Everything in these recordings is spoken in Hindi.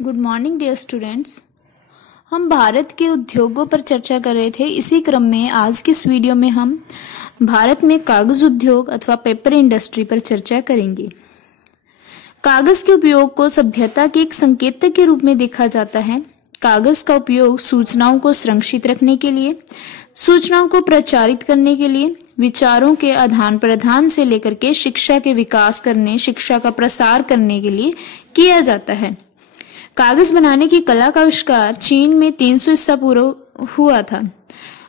Good morning dear students. हम भारत के उद्योगों पर चर्चा कर रहे थे। इसी क्रम में आज की इस वीडियो में हम भारत में कागज उद्योग अथवा पेपर इंडस्ट्री पर चर्चा करेंगे। कागज के उपयोग को सभ्यता के एक संकेतक के रूप में देखा जाता है। कागज का उपयोग सूचनाओं को संरक्षित रखने के लिए, सूचनाओं को प्रचारित करने के लिए, विचारों के आदान प्रदान से लेकर के शिक्षा के विकास करने, शिक्षा का प्रसार करने के लिए किया जाता है। कागज बनाने की कला का आविष्कार चीन में 300 ईसा पूर्व हुआ था।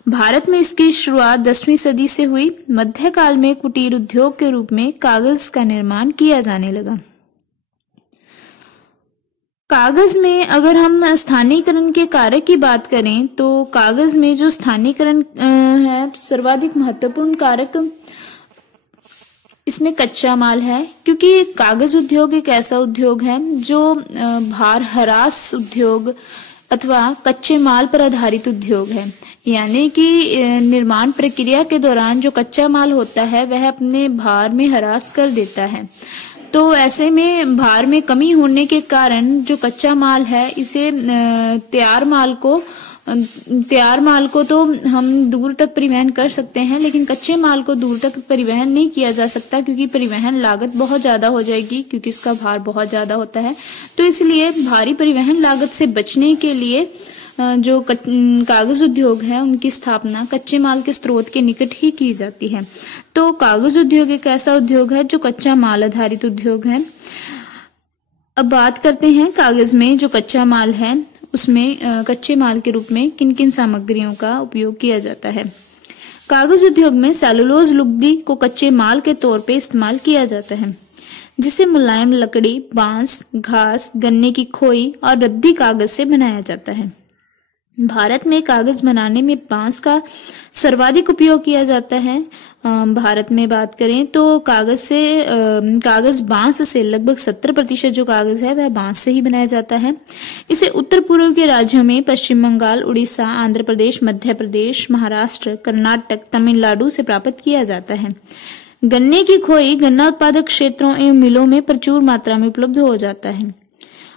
भारत में इसकी शुरुआत 10वीं सदी से हुई। मध्यकाल में कुटीर उद्योग के रूप में कागज का निर्माण किया जाने लगा। कागज में अगर हम स्थानीयकरण के कार्य की बात करें तो कागज में जो स्थानीयकरण है सर्वाधिक महत्वपूर्ण कारक इसमें कच्चा माल है, क्योंकि कागज उद्योग एक ऐसा उद्योग है जो भार ह्रास उद्योग अथवा कच्चे माल पर आधारित उद्योग है। यानी कि निर्माण प्रक्रिया के दौरान जो कच्चा माल होता है वह अपने भार में ह्रास कर देता है। तो ऐसे में भार में कमी होने के कारण जो कच्चा माल है इसे तैयार माल को तो हम दूर तक परिवहन कर सकते हैं, लेकिन कच्चे माल को दूर तक परिवहन नहीं किया जा सकता, क्योंकि परिवहन लागत बहुत ज्यादा हो जाएगी, क्योंकि उसका भार बहुत ज्यादा होता है। तो इसलिए भारी परिवहन लागत से बचने के लिए जो कागज उद्योग है उनकी स्थापना कच्चे माल के स्रोत के निकट ही की जाती है। तो कागज उद्योग एक ऐसा उद्योग है जो कच्चा माल आधारित उद्योग है। अब बात करते हैं कागज में जो कच्चा माल है उसमें कच्चे माल के रूप में किन किन सामग्रियों का उपयोग किया जाता है। कागज उद्योग में सेलुलोज लुगदी को कच्चे माल के तौर पे इस्तेमाल किया जाता है, जिसे मुलायम लकड़ी, बांस, घास, गन्ने की खोई और रद्दी कागज से बनाया जाता है। भारत में कागज बनाने में बांस का सर्वाधिक उपयोग किया जाता है। भारत में बात करें तो कागज बांस से लगभग 70% जो कागज है वह बांस से ही बनाया जाता है। इसे उत्तर पूर्व के राज्यों में पश्चिम बंगाल, उड़ीसा, आंध्र प्रदेश, मध्य प्रदेश, महाराष्ट्र, कर्नाटक, तमिलनाडु से प्राप्त किया जाता है। गन्ने की खोई गन्ना उत्पादक क्षेत्रों एवं मिलों में प्रचुर मात्रा में उपलब्ध हो जाता है।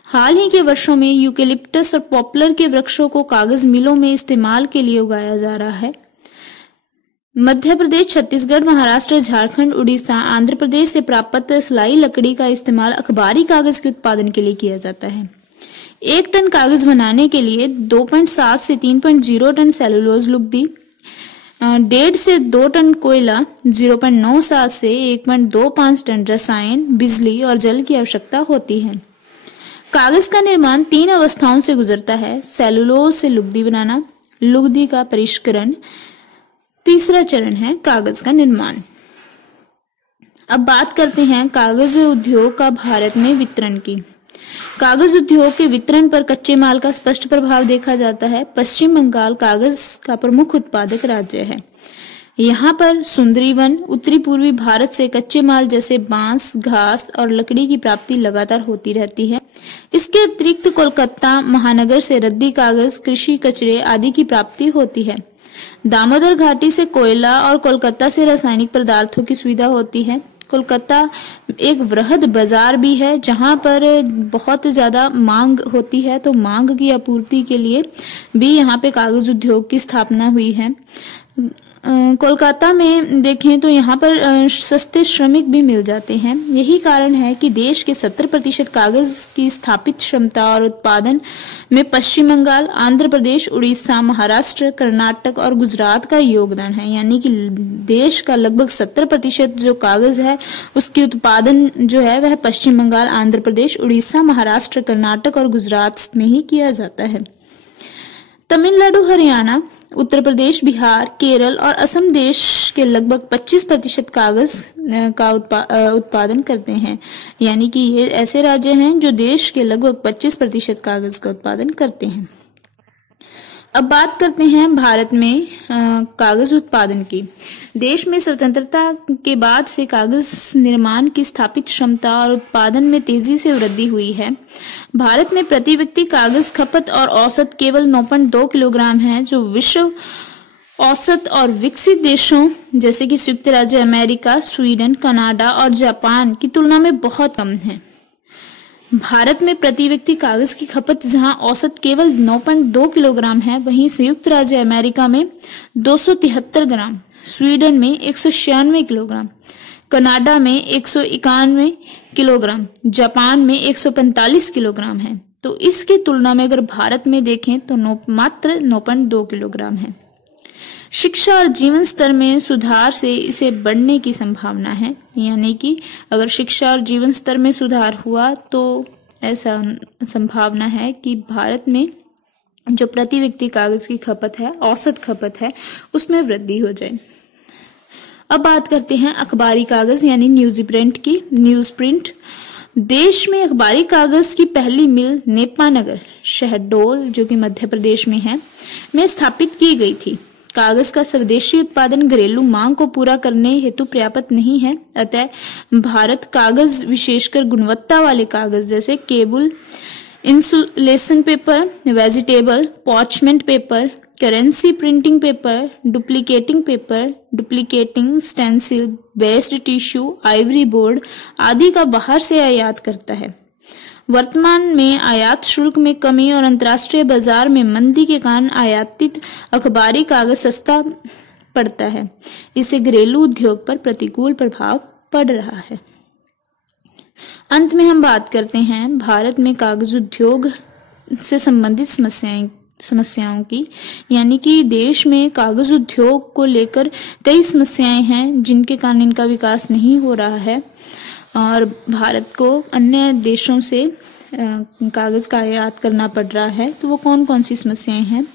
हाल ही के वर्षों में यूकेलिप्टस और पॉपुलर के वृक्षों को कागज मिलों में इस्तेमाल के लिए उगाया जा रहा है। मध्य प्रदेश, छत्तीसगढ़, महाराष्ट्र, झारखंड, उड़ीसा, आंध्र प्रदेश से प्राप्त स्लाई लकड़ी का इस्तेमाल अखबारी कागज के उत्पादन के लिए किया जाता है। 1 टन कागज बनाने के लिए 2.7 से 3.0 टन सेलुलोज लुगदी, 1.5 से 2 टन कोयला, 0.97 से 1.25 टन रसायन, बिजली और जल की आवश्यकता होती है। कागज का निर्माण 3 अवस्थाओं से गुजरता है। सेलुलोज से लुगदी बनाना, लुगदी का परिष्करण, तीसरा चरण है कागज का निर्माण। अब बात करते हैं कागज उद्योग का भारत में वितरण की। कागज उद्योग के वितरण पर कच्चे माल का स्पष्ट प्रभाव देखा जाता है। पश्चिम बंगाल कागज का प्रमुख उत्पादक राज्य है। यहाँ पर सुंदरी वन, उत्तरी पूर्वी भारत से कच्चे माल जैसे बांस, घास और लकड़ी की प्राप्ति लगातार होती रहती है। इसके अतिरिक्त कोलकाता महानगर से रद्दी कागज, कृषि कचरे आदि की प्राप्ति होती है। दामोदर घाटी से कोयला और कोलकाता से रासायनिक पदार्थों की सुविधा होती है। कोलकाता एक वृहद बाजार भी है, जहां पर बहुत ज्यादा मांग होती है, तो मांग की आपूर्ति के लिए भी यहाँ पे कागज उद्योग की स्थापना हुई है। कोलकाता में देखें तो यहाँ पर सस्ते श्रमिक भी मिल जाते हैं। यही कारण है कि देश के 70% कागज की स्थापित क्षमता और उत्पादन में पश्चिम बंगाल, आंध्र प्रदेश, उड़ीसा, महाराष्ट्र, कर्नाटक और गुजरात का योगदान है। यानी कि देश का लगभग 70% जो कागज है उसकी उत्पादन जो है वह पश्चिम बंगाल, आंध्र प्रदेश, उड़ीसा, महाराष्ट्र, कर्नाटक और गुजरात में ही किया जाता है। तमिलनाडु, हरियाणा, उत्तर प्रदेश, बिहार, केरल और असम देश के लगभग 25% कागज का उत्पादन करते हैं। यानी कि ये ऐसे राज्य हैं जो देश के लगभग 25% कागज का उत्पादन करते हैं। अब बात करते हैं भारत में कागज उत्पादन की। देश में स्वतंत्रता के बाद से कागज निर्माण की स्थापित क्षमता और उत्पादन में तेजी से वृद्धि हुई है। भारत में प्रति व्यक्ति कागज खपत और औसत केवल 9.2 किलोग्राम है, जो विश्व औसत और विकसित देशों जैसे कि संयुक्त राज्य अमेरिका, स्वीडन, कनाडा और जापान की तुलना में बहुत कम है। भारत में प्रति व्यक्ति कागज की खपत जहां औसत केवल 9.2 किलोग्राम है, वहीं संयुक्त राज्य अमेरिका में 273 ग्राम, स्वीडन में 196 किलोग्राम, कनाडा में 191 किलोग्राम, जापान में 145 किलोग्राम है। तो इसकी तुलना में अगर भारत में देखें तो मात्र 9.2 किलोग्राम है। शिक्षा और जीवन स्तर में सुधार से इसे बढ़ने की संभावना है, यानी कि अगर शिक्षा और जीवन स्तर में सुधार हुआ तो ऐसा संभावना है कि भारत में जो प्रति व्यक्ति कागज की खपत है, औसत खपत है, उसमें वृद्धि हो जाए। अब बात करते हैं अखबारी कागज यानी न्यूज प्रिंट। देश में अखबारी कागज की पहली मिल नेपानगर शहडोल, जो कि मध्य प्रदेश में है, में स्थापित की गई थी। कागज का स्वदेशी उत्पादन घरेलू मांग को पूरा करने हेतु पर्याप्त नहीं है, अतः भारत कागज, विशेषकर गुणवत्ता वाले कागज जैसे cable, insulation paper, vegetable, parchment paper, currency printing paper, duplicating stencil, based tissue, ivory board आदि का बाहर से आयात करता है। वर्तमान में आयात शुल्क में कमी और अंतर्राष्ट्रीय बाजार में मंदी के कारण आयातित अखबारी कागज सस्ता पड़ता है। इससे घरेलू उद्योग पर प्रतिकूल प्रभाव पड़ रहा है। अंत में हम बात करते हैं भारत में कागज उद्योग से संबंधित समस्याओं की, यानी कि देश में कागज उद्योग को लेकर कई समस्याएं हैं जिनके कारण इनका विकास नहीं हो रहा है और भारत को अन्य देशों से कागज का आयात करना पड़ रहा है। तो वो कौन कौन सी समस्याएं हैं?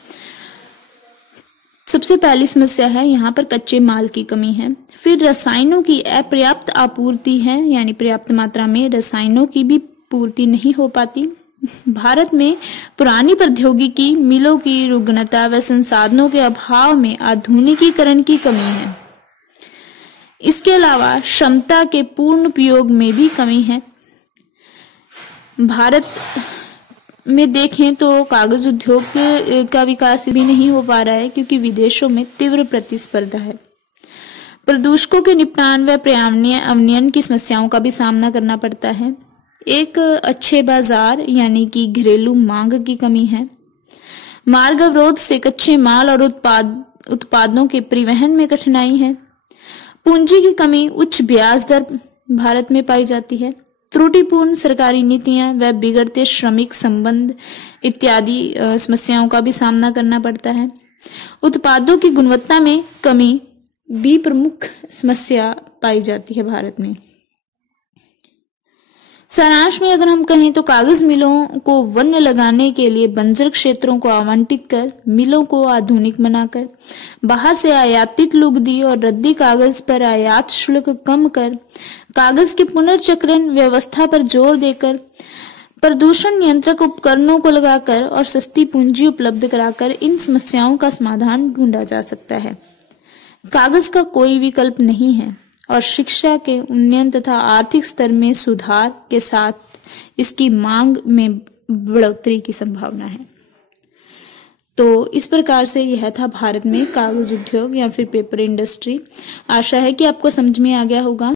सबसे पहली समस्या है यहाँ पर कच्चे माल की कमी है। फिर रसायनों की अपर्याप्त आपूर्ति है, यानी पर्याप्त मात्रा में रसायनों की भी पूर्ति नहीं हो पाती। भारत में पुरानी प्रौद्योगिकी, मिलों की रुग्णता व संसाधनों के अभाव में आधुनिकीकरण की कमी है। इसके अलावा क्षमता के पूर्ण उपयोग में भी कमी है। भारत में देखें तो कागज उद्योग का विकास भी नहीं हो पा रहा है क्योंकि विदेशों में तीव्र प्रतिस्पर्धा है। प्रदूषकों के निपटान व पर्यावरणीय अवनयन की समस्याओं का भी सामना करना पड़ता है। एक अच्छे बाजार यानी कि घरेलू मांग की कमी है। मार्ग अवरोध से कच्चे माल और उत्पादों के परिवहन में कठिनाई है। पूंजी की कमी, उच्च ब्याज दर भारत में पाई जाती है। त्रुटिपूर्ण सरकारी नीतियां व बिगड़ते श्रमिक संबंध इत्यादि समस्याओं का भी सामना करना पड़ता है। उत्पादों की गुणवत्ता में कमी भी प्रमुख समस्या पाई जाती है भारत में। सारांश में अगर हम कहें तो कागज मिलों को वन लगाने के लिए बंजर क्षेत्रों को आवंटित कर, मिलों को आधुनिक बनाकर, बाहर से आयातित लुगदी और रद्दी कागज पर आयात शुल्क कम कर, कागज के पुनर्चक्रण व्यवस्था पर जोर देकर, प्रदूषण नियंत्रक उपकरणों को लगाकर और सस्ती पूंजी उपलब्ध कराकर इन समस्याओं का समाधान ढूंढा जा सकता है। कागज का कोई विकल्प नहीं है और शिक्षा के उन्नयन तथा आर्थिक स्तर में सुधार के साथ इसकी मांग में बढ़ोतरी की संभावना है। तो इस प्रकार से यह था भारत में कागज उद्योग या फिर पेपर इंडस्ट्री। आशा है कि आपको समझ में आ गया होगा।